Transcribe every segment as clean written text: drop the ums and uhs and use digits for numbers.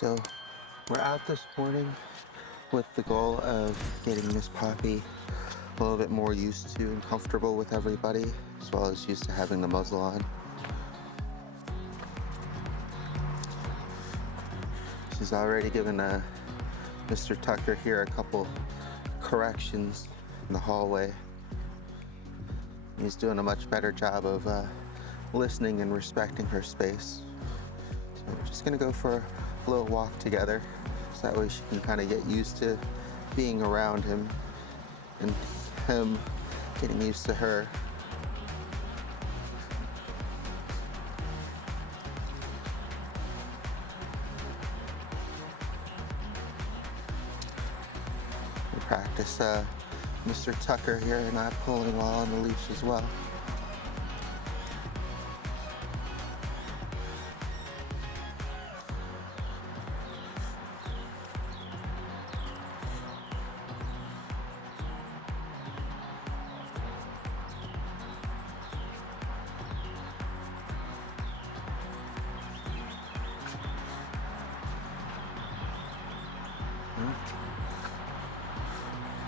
So we're out this morning with the goal of getting Miss Poppy a little bit more used to and comfortable with everybody, as well as used to having the muzzle on. She's already given Mr. Tucker here a couple corrections in the hallway. He's doing a much better job of listening and respecting her space. So we're just gonna go for a little walk together, so that way she can kind of get used to being around him and him getting used to her. We practice Mr. Tucker here not pulling while on the leash as well.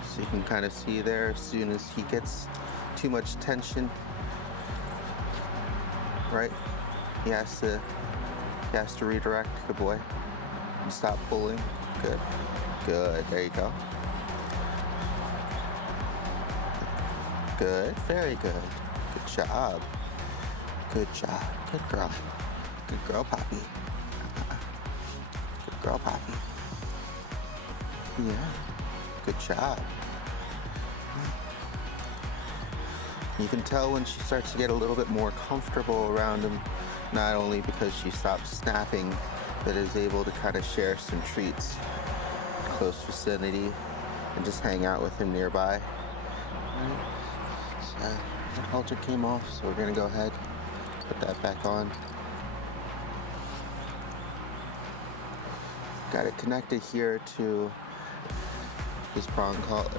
So you can kind of see there, as soon as he gets too much tension, right? He has to redirect. Good boy. And stop pulling. Good. Good. There you go. Good. Very good. Good job. Good job. Good girl. Good girl, Poppy. Good girl, Poppy. Yeah. Good job. You can tell when she starts to get a little bit more comfortable around him, not only because she stops snapping, but is able to kind of share some treats in close vicinity and just hang out with him nearby. Right. So the halter came off, so we're gonna go ahead, put that back on. Got it connected here to his prong collar,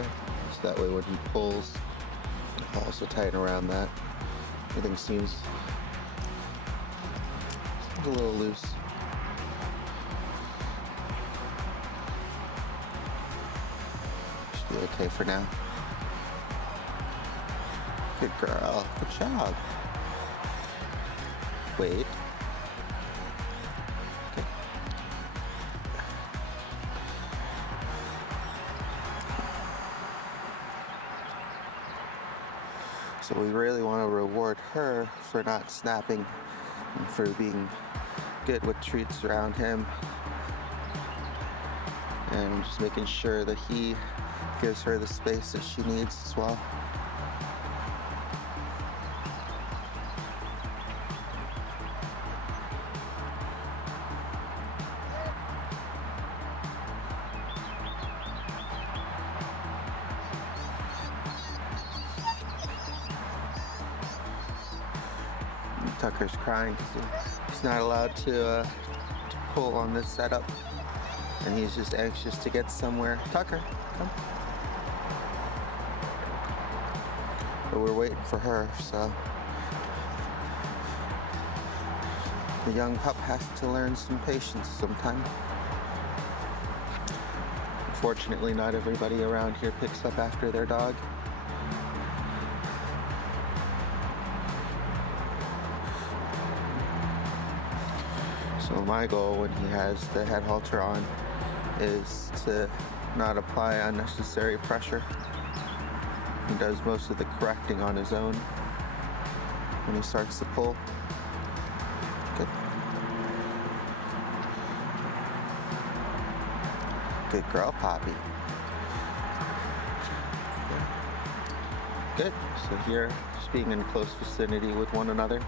so that way when he pulls, I'll also tighten around that. Everything seems a little loose. Should be okay for now. Good girl. Good job. Wait. Okay. So we really want to reward her for not snapping and for being good with treats around him, and just making sure that he gives her the space that she needs as well. Tucker's crying because he's not allowed to pull on this setup, and he's just anxious to get somewhere. Tucker, come. But we're waiting for her, so the young pup has to learn some patience sometime. Unfortunately, not everybody around here picks up after their dog. So my goal when he has the head halter on is to not apply unnecessary pressure. He does most of the correcting on his own when he starts to pull. Good. Good girl, Poppy. Good. So here, just being in close vicinity with one another.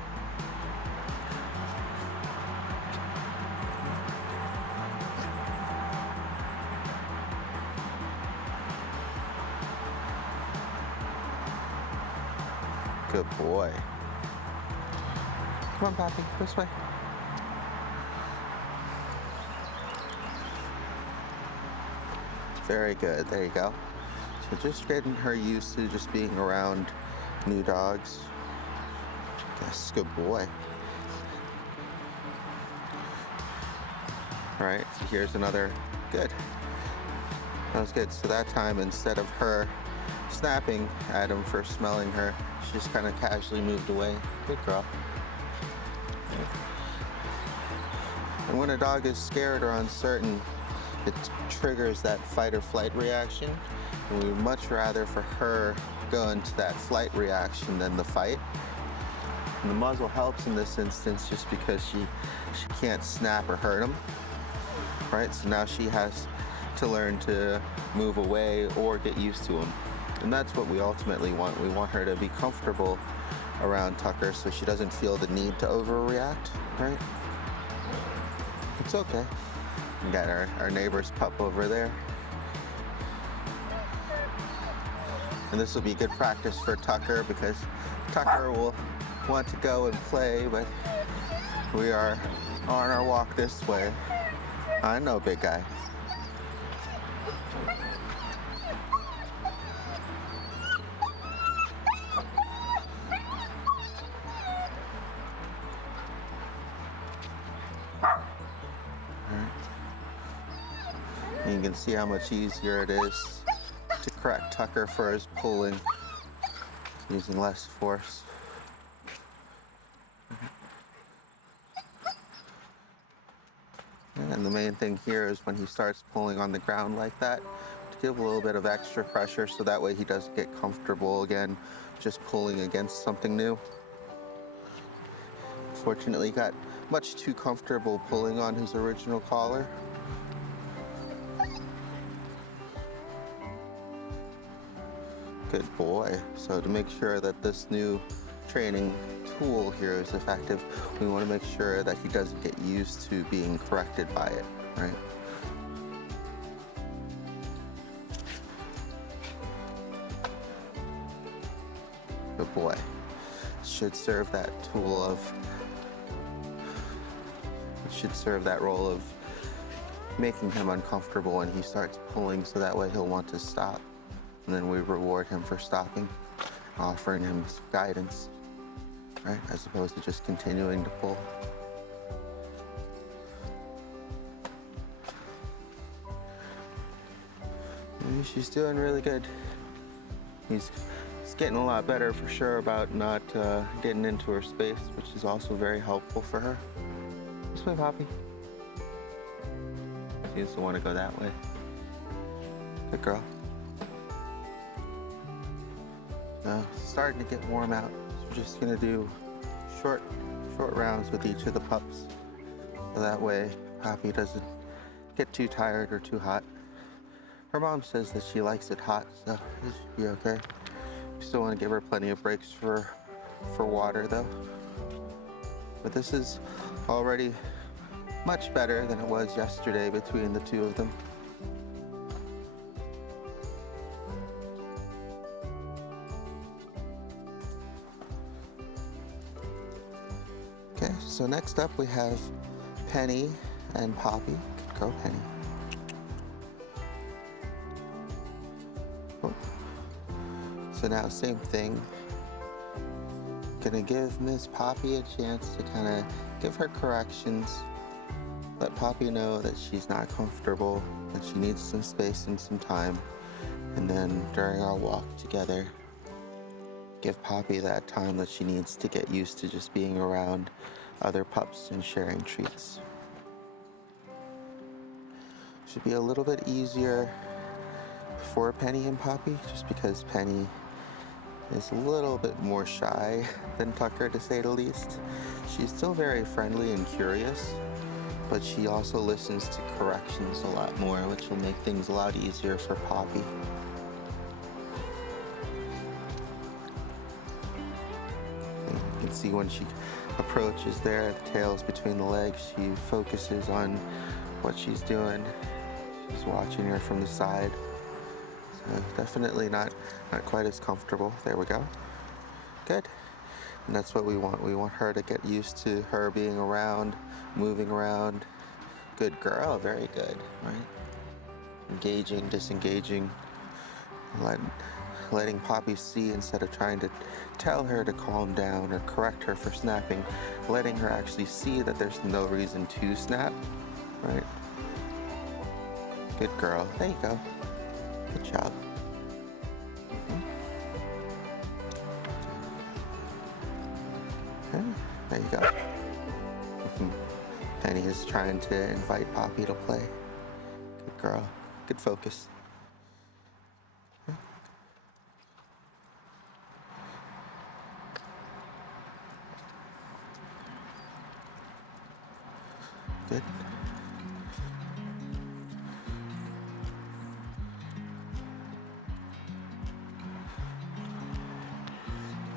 Good boy. Come on, Poppy, this way. Very good, there you go. So just getting her used to just being around new dogs. Yes, good boy. right? So here's another, good. That was good. So that time, instead of her snapping at him for smelling her, she just kind of casually moved away. Good girl. And when a dog is scared or uncertain, it triggers that fight or flight reaction. And we would much rather for her go into that flight reaction than the fight. And the muzzle helps in this instance just because she can't snap or hurt him, right? So now she has to learn to move away or get used to him. And that's what we ultimately want. We want her to be comfortable around Tucker so she doesn't feel the need to overreact, right? It's okay. We got our neighbor's pup over there. And this will be good practice for Tucker because Tucker will want to go and play, but we are on our walk this way. I know, big guy. You can see how much easier it is to correct Tucker for his pulling using less force. And the main thing here is when he starts pulling on the ground like that, to give a little bit of extra pressure so that way he doesn't get comfortable again just pulling against something new. Fortunately, he got much too comfortable pulling on his original collar. Good boy. So to make sure that this new training tool here is effective, we want to make sure that he doesn't get used to being corrected by it, right? Good boy. Should serve that tool of, it should serve that role of making him uncomfortable when he starts pulling so that way he'll want to stop. And then we reward him for stopping, offering him guidance, right? As opposed to just continuing to pull. And she's doing really good. He's getting a lot better for sure about not getting into her space, which is also very helpful for her. This way, Poppy. She seems to want to go that way. Good girl. It's starting to get warm out, so we're just gonna do short rounds with each of the pups. So that way Poppy doesn't get too tired or too hot. Her mom says that she likes it hot, so it should be okay. We still want to give her plenty of breaks for water though. But this is already much better than it was yesterday between the two of them. Okay, so next up we have Penny and Poppy. Good girl, Penny. Oh. So now same thing. Gonna give Miss Poppy a chance to kind of give her corrections. Let Poppy know that she's not comfortable, that she needs some space and some time. And then during our walk together, give Poppy that time that she needs to get used to just being around other pups and sharing treats. Should be a little bit easier for Penny and Poppy, just because Penny is a little bit more shy than Tucker, to say the least. She's still very friendly and curious, but she also listens to corrections a lot more, which will make things a lot easier for Poppy. You can see when she approaches there, the tail's between the legs, she focuses on what she's doing. She's watching her from the side. So definitely not quite as comfortable. There we go. Good. And that's what we want. We want her to get used to her being around, moving around. Good girl, very good, right? Engaging, disengaging, letting Poppy see instead of trying to tell her to calm down or correct her for snapping, letting her actually see that there's no reason to snap, right? Good girl. There you go. Good job. Okay, there you go. Penny is trying to invite Poppy to play. Good girl. Good focus. Good.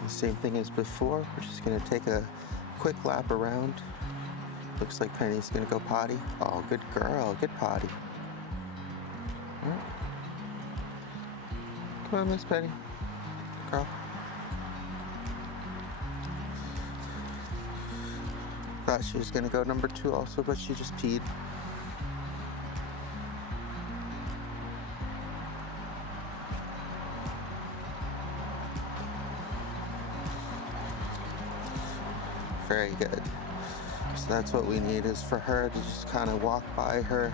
Same thing as before. We're just gonna take a quick lap around. Looks like Penny's gonna go potty. Oh, good girl. Good potty. All right. Come on, Miss Penny. Girl. Thought she was gonna go number 2 also, but she just peed. Very good. So that's what we need, is for her to just kind of walk by her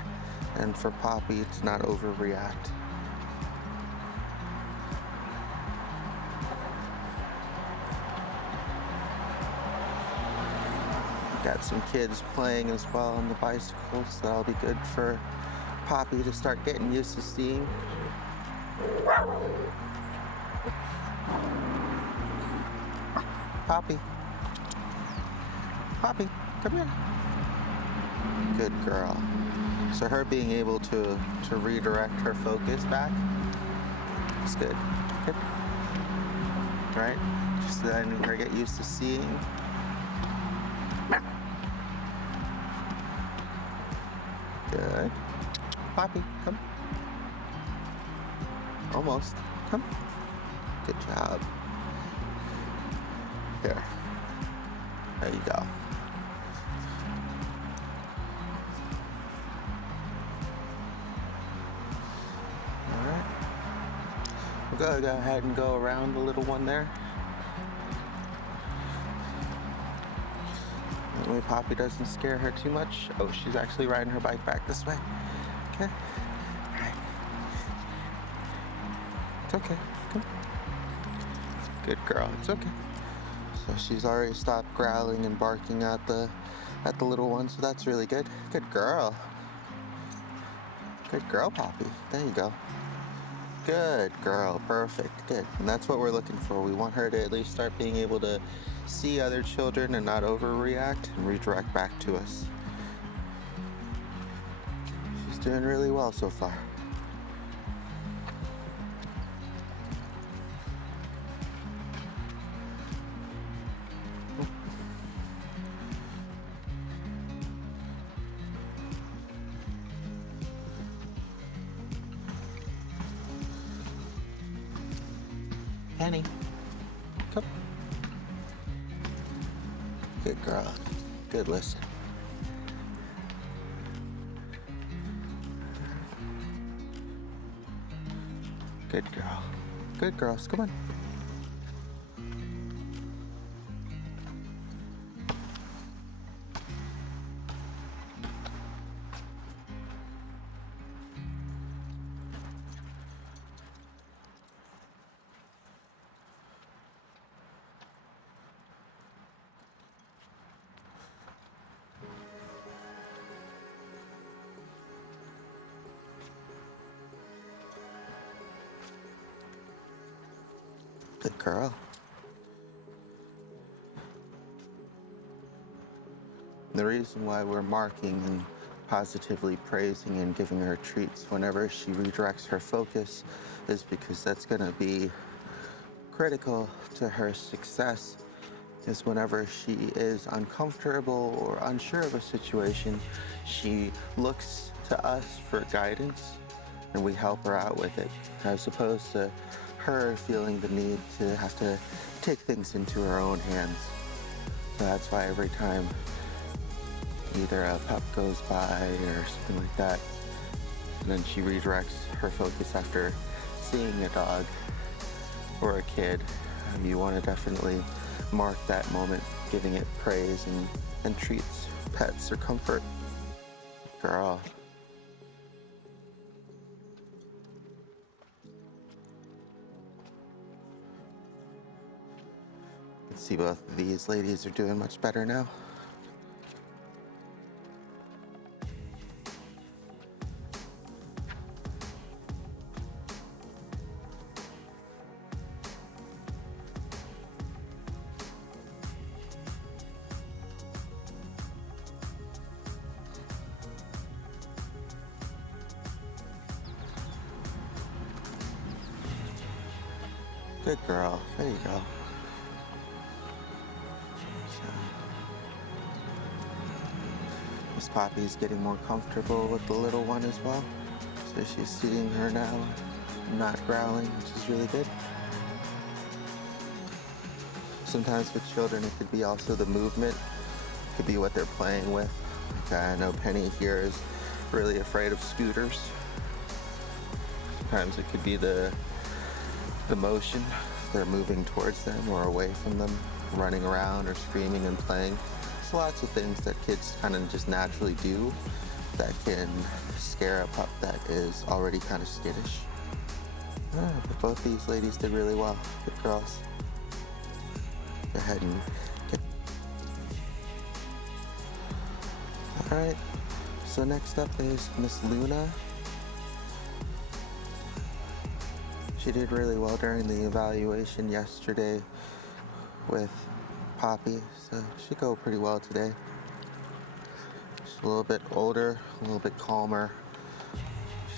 and for Poppy to not overreact. Got some kids playing as well on the bicycles, so that'll be good for Poppy to start getting used to seeing. Poppy. Poppy, come here. Good girl. So her being able to redirect her focus back is good. Good. Right? Just letting her get used to seeing. Good. Poppy, come. Almost. Come. Good job. Here. There you go. Alright. We'll go ahead and go around the little one there. That way Poppy doesn't scare her too much. Oh, she's actually riding her bike back this way. Okay. Alright. It's okay. Come. Good girl. It's okay. So she's already stopped growling and barking at the little one, so that's really good. Good girl. Good girl, Poppy. There you go. Good girl. Perfect. Good. And that's what we're looking for. We want her to at least start being able to see other children and not overreact and redirect back to us. She's doing really well so far. Penny, come. Good girl. Good listen. Good girl. Good girls. Come on. Good girl. The reason why we're marking and positively praising and giving her treats whenever she redirects her focus is because that's going to be critical to her success. Is whenever she is uncomfortable or unsure of a situation, she looks to us for guidance and we help her out with it, as opposed to her feeling the need to have to take things into her own hands. So that's why every time either a pup goes by or something like that, and then she redirects her focus after seeing a dog or a kid, you want to definitely mark that moment, giving it praise and treats, pets, or comfort. Girl. See, both of these ladies are doing much better now. Good girl. There you go. Miss Poppy's getting more comfortable with the little one as well. So she's seeing her now, not growling, which is really good. Sometimes with children, it could be also the movement. It could be what they're playing with. Like I know Penny here is really afraid of scooters. Sometimes it could be the motion. They're moving towards them or away from them, running around or screaming and playing. There's lots of things that kids kind of just naturally do that can scare a pup that is already kind of skittish. But both these ladies did really well. Good girls. Go ahead and get... All right, so next up is Miss Luna. She did really well during the evaluation yesterday with Poppy, so she'll go pretty well today. She's a little bit older, a little bit calmer.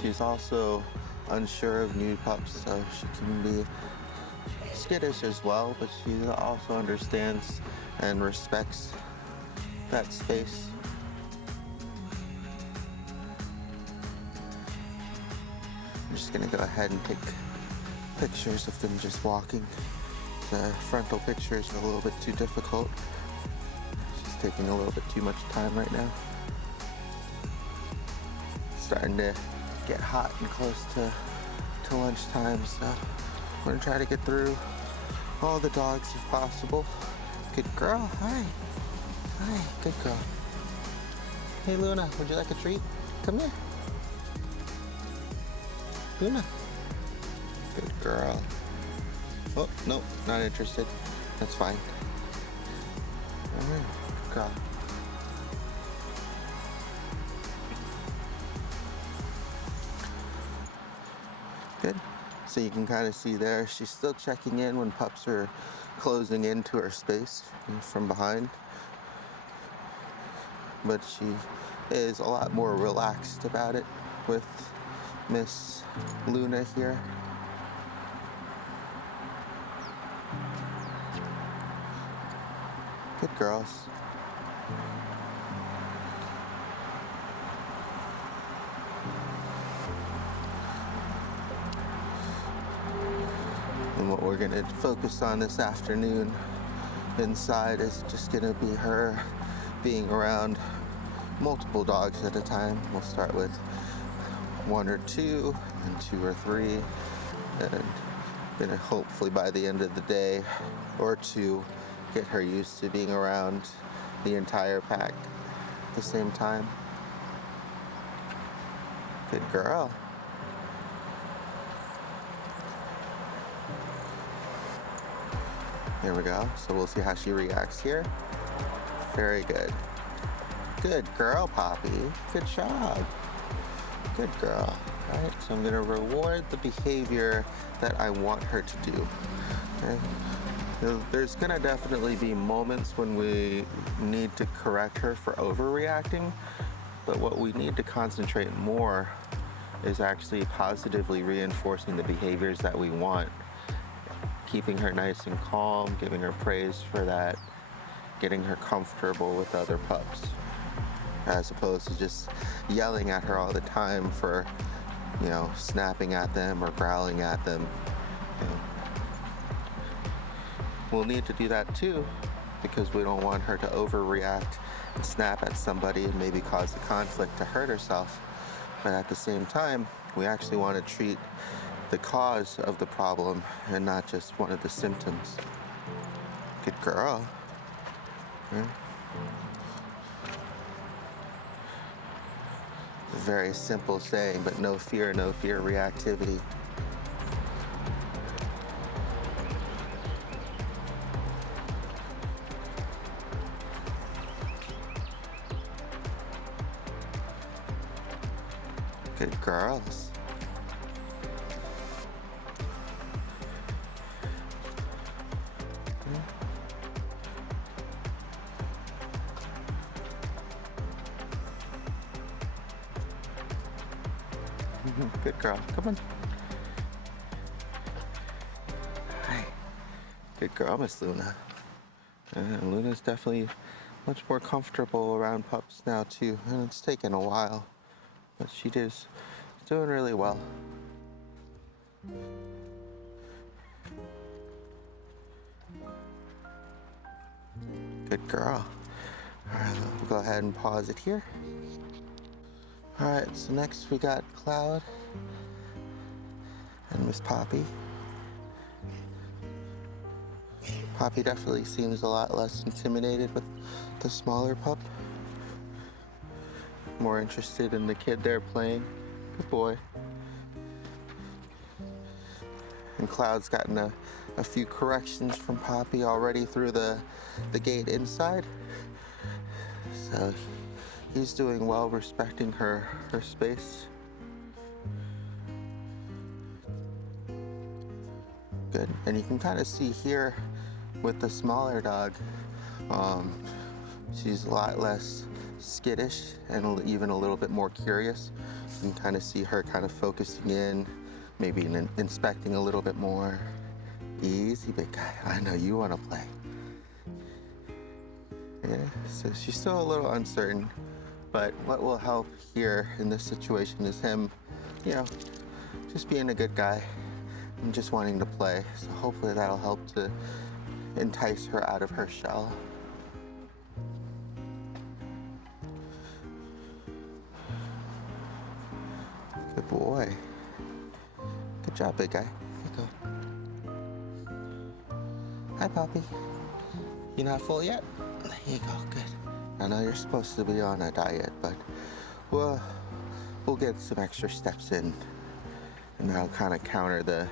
She's also unsure of new pups, so she can be skittish as well, but she also understands and respects that space. I'm just gonna go ahead and take pictures of them just walking. The frontal pictures are a little bit too difficult. She's taking a little bit too much time right now. It's starting to get hot and close to lunchtime, so I'm gonna try to get through all the dogs if possible. Good girl, hi. Hi, good girl. Hey Luna, would you like a treat? Come here. Luna. Good girl. Oh, no, not interested. That's fine. All right, good girl. Good. So you can kind of see there, she's still checking in when pups are closing into her space from behind. But she is a lot more relaxed about it with Miss Luna here. Good girls. And what we're gonna focus on this afternoon inside is just gonna be her being around multiple dogs at a time. We'll start with 1 or 2, and 2 or 3, and gonna hopefully by the end of the day or 2 get her used to being around the entire pack at the same time. Good girl. There we go. So we'll see how she reacts here. Very good. Good girl, Poppy. Good job. Good girl. All right, so I'm gonna reward the behavior that I want her to do. Okay. There's gonna definitely be moments when we need to correct her for overreacting, but what we need to concentrate more is actually positively reinforcing the behaviors that we want, keeping her nice and calm, giving her praise for that, getting her comfortable with other pups, as opposed to just yelling at her all the time for, snapping at them or growling at them. We'll need to do that too, because we don't want her to overreact and snap at somebody and maybe cause a conflict to hurt herself. But at the same time, we actually want to treat the cause of the problem and not just one of the symptoms. Good girl. Yeah. A very simple saying, but no fear reactivity. Good girls. Good girl. Come on. Hi. Good girl, Miss Luna. And Luna's definitely much more comfortable around pups now too, and it's taken a while, but she's doing really well. Good girl. All right, we'll go ahead and pause it here. All right, so next we got Cloud and Miss Poppy. Poppy definitely seems a lot less intimidated with the smaller pup. More interested in the kid they're playing. Good boy. And Cloud's gotten a few corrections from Poppy already through the gate inside. So he's doing well, respecting her space. Good. And you can kind of see here with the smaller dog, she's a lot less skittish and even a little bit more curious. You can kind of see her kind of focusing in, maybe inspecting a little bit more. Easy, big guy. I know you want to play. Yeah, so she's still a little uncertain, but what will help here in this situation is him, just being a good guy and just wanting to play. So hopefully that'll help to entice her out of her shell. Good boy. Good job, big guy. Here you go. Hi, Poppy. You not full yet? There you go, good. I know you're supposed to be on a diet, but we'll get some extra steps in, and that'll kind of counter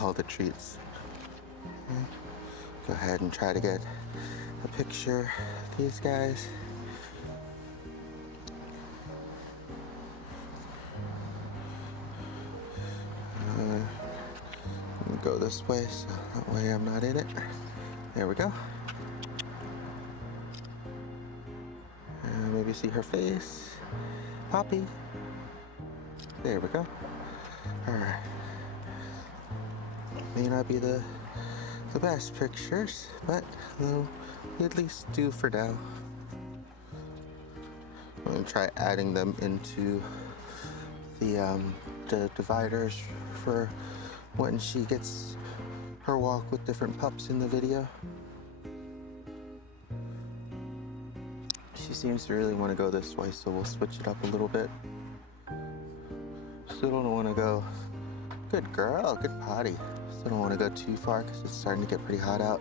all the treats. Okay. Go ahead and try to get a picture of these guys. Go this way, so that way I'm not in it. There we go. Maybe see her face. Poppy. There we go. All right. May not be the best pictures, but they'll at least do for now. I'm gonna try adding them into the dividers for when she gets her walk with different pups in the video. She seems to really want to go this way, so we'll switch it up a little bit. Still don't want to go. Good girl, good potty. Still don't want to go too far because it's starting to get pretty hot out.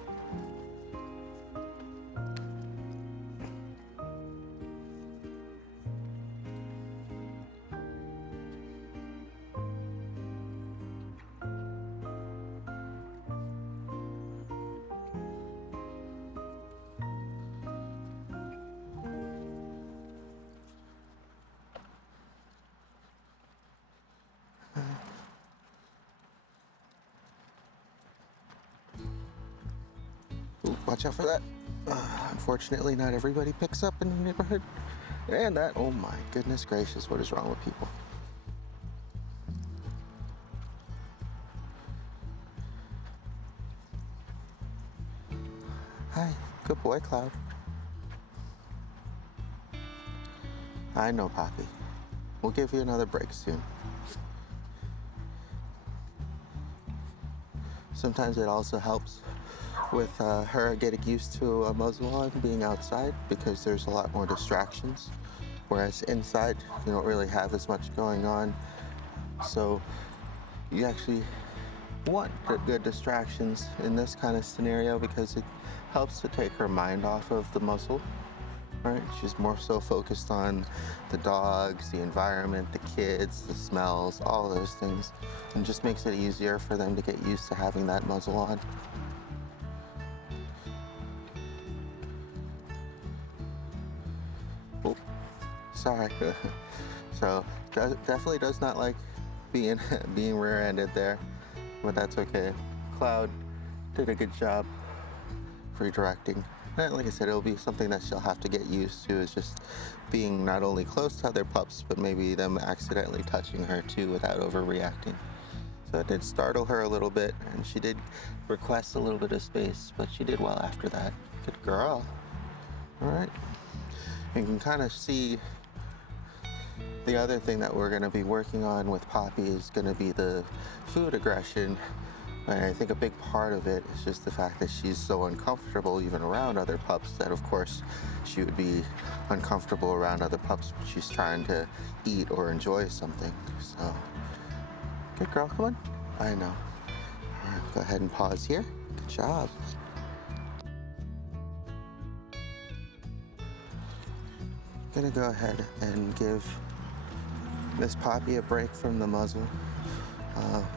Ooh, watch out for that. Unfortunately, not everybody picks up in the neighborhood. And that, oh my goodness gracious, what is wrong with people? Hi, good boy, Cloud. I know, Poppy. We'll give you another break soon. Sometimes it also helps with her getting used to a muzzle on being outside because there's a lot more distractions. Whereas inside, you don't really have as much going on. So you actually want good distractions in this kind of scenario because it helps to take her mind off of the muzzle. Right? She's more so focused on the dogs, the environment, the kids, the smells, all those things. And just makes it easier for them to get used to having that muzzle on. Oh, sorry. So definitely does not like being being rear-ended there, but that's okay. Cloud did a good job redirecting. And like I said, it'll be something that she'll have to get used to, is just being not only close to other pups, but maybe them accidentally touching her too without overreacting. So it did startle her a little bit, and she did request a little bit of space, but she did well after that. Good girl. All right. You can kind of see the other thing that we're going to be working on with Poppy is going to be the food aggression. And I think a big part of it is just the fact that she's so uncomfortable even around other pups that, of course, she would be uncomfortable around other pups when she's trying to eat or enjoy something. So, good girl, come on. I know. All right, go ahead and pause here. Good job. Gonna go ahead and give Miss Poppy a break from the muzzle.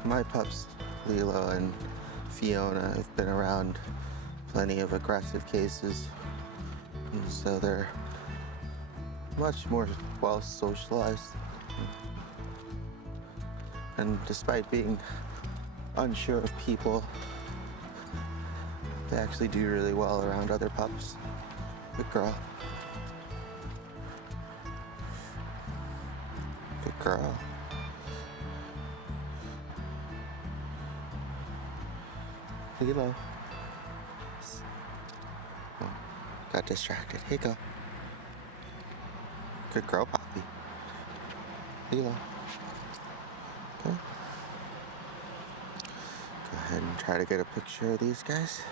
My pups, Lilo and Fiona, have been around plenty of aggressive cases, and so they're much more well socialized. And despite being unsure of people, they actually do really well around other pups. Good girl. Good girl. Lilo. Oh, got distracted. Here you go. Good girl, Poppy. Lilo. Okay. Go ahead and try to get a picture of these guys.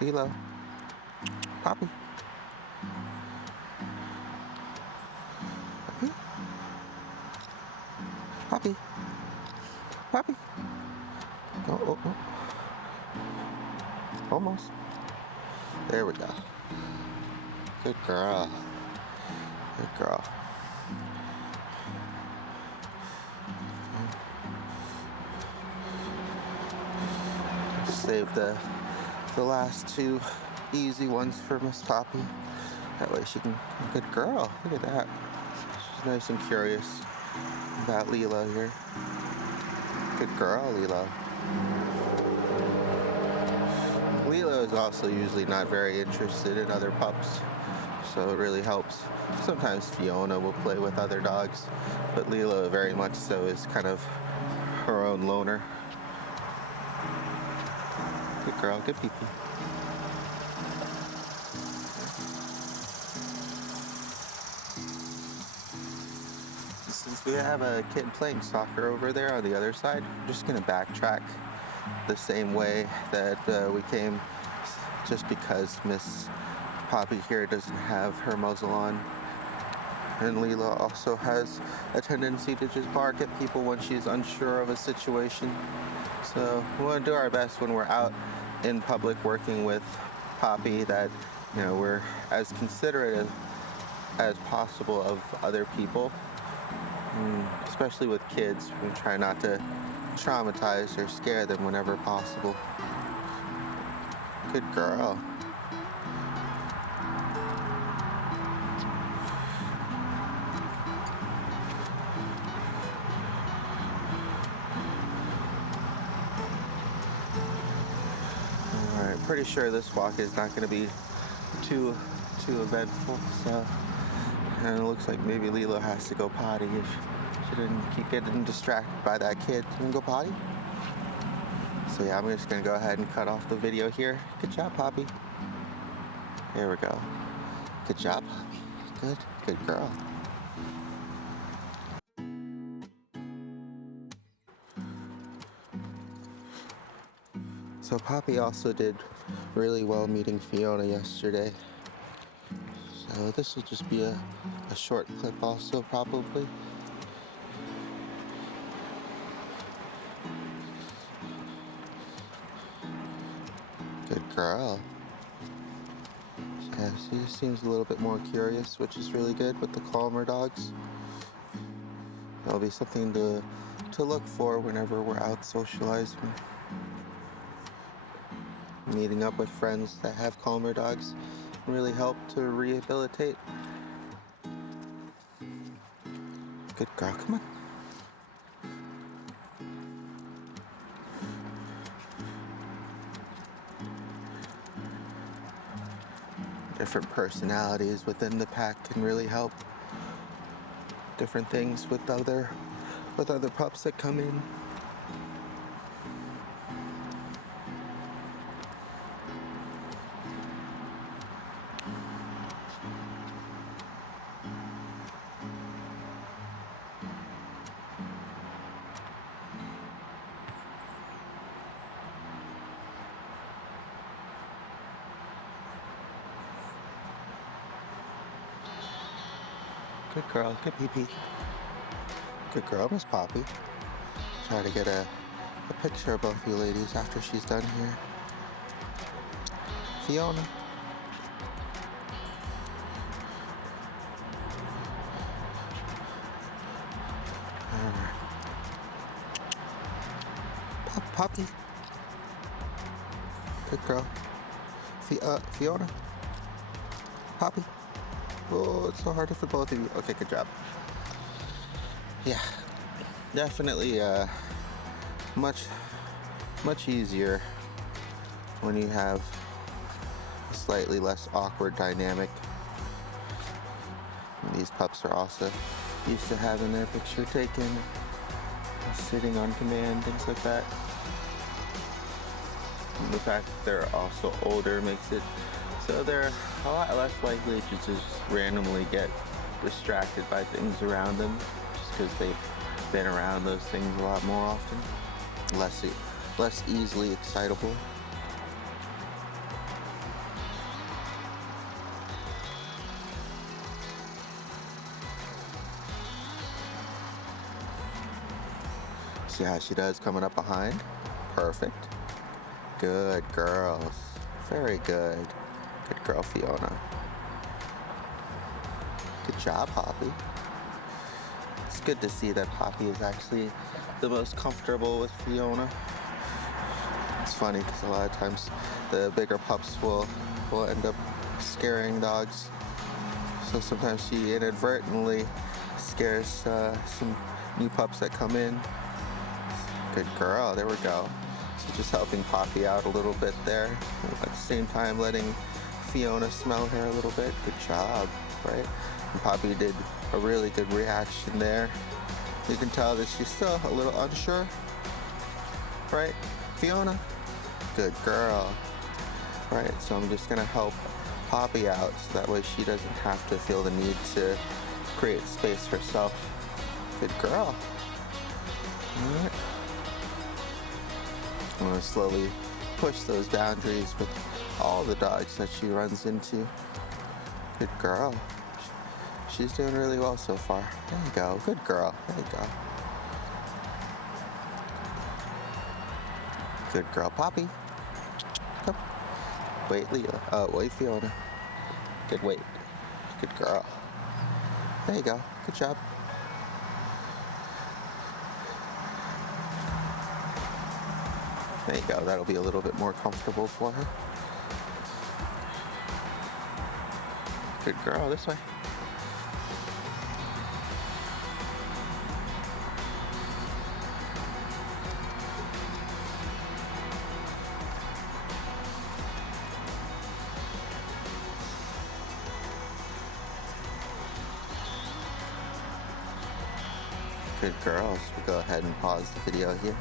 Lilo. Poppy. Poppy. Poppy. Poppy. Oh, oh, oh. Almost. There we go. Good girl. Good girl. Save the last two easy ones for Miss Poppy. That way she can. Good girl. Look at that. She's nice and curious about Lilo here. Good girl, Lilo. Lilo is also usually not very interested in other pups, so it really helps. Sometimes Fiona will play with other dogs, but Lilo very much so is kind of her own loner. Good girl, good pee-pee. Since we have a kid playing soccer over there on the other side, I'm just gonna backtrack the same way that we came, just because Miss Poppy here doesn't have her muzzle on. And Lilo also has a tendency to just bark at people when she's unsure of a situation. So we want to do our best when we're out in public working with Poppy that, you know, we're as considerate as possible of other people, especially with kids. We try not to traumatize or scare them whenever possible. Good girl. Alright, pretty sure this walk is not going to be too eventful, so, and it looks like maybe Lilo has to go potty if she didn't keep getting distracted by that kid. You can go potty? So yeah, I'm just gonna go ahead and cut off the video here. Good job, Poppy. There we go. Good job, Poppy. Good, good girl. So Poppy also did really well meeting Fiona yesterday. So this will just be a short clip also, probably. Good girl. Yeah, she seems a little bit more curious, which is really good with the calmer dogs. That'll be something to look for whenever we're out socializing. Meeting up with friends that have calmer dogs can really help to rehabilitate. Good girl, come on. Different personalities within the pack can really help. Different things with other pups that come in. Good girl, good pee-pee. Good girl, Miss Poppy. Try to get a picture of both you ladies after she's done here. Fiona. Poppy. Good girl. Fiona. Poppy. Oh, it's so hard for both of you. Okay, good job. Yeah, definitely much easier when you have a slightly less awkward dynamic. And these pups are also used to having their picture taken, sitting on command, things like that. And the fact that they're also older makes it so they're a lot less likely to just randomly get distracted by things around them, just because they've been around those things a lot more often. Less easily excitable. See how she does coming up behind? Perfect. Good girls. Very good. Good girl, Fiona. Good job, Poppy. It's good to see that Poppy is actually the most comfortable with Fiona. It's funny because a lot of times the bigger pups will end up scaring dogs. So sometimes she inadvertently scares some new pups that come in. Good girl, there we go. So just helping Poppy out a little bit there. At the same time letting Fiona smell her a little bit. Good job, right? And Poppy did a really good reaction there. You can tell that she's still a little unsure, right? Fiona? Good girl. Right, so I'm just gonna help Poppy out so that way she doesn't have to feel the need to create space herself. Good girl. All right. I'm gonna slowly push those boundaries with all the dogs that she runs into. Good girl. She's doing really well so far. There you go. Good girl. There you go. Good girl, Poppy. Come. Wait, Lilo. Wait, Fiona. Good wait. Good girl. There you go. Good job. There you go. That'll be a little bit more comfortable for her. Good girl. This way. Good girls. We'll go ahead and pause the video here.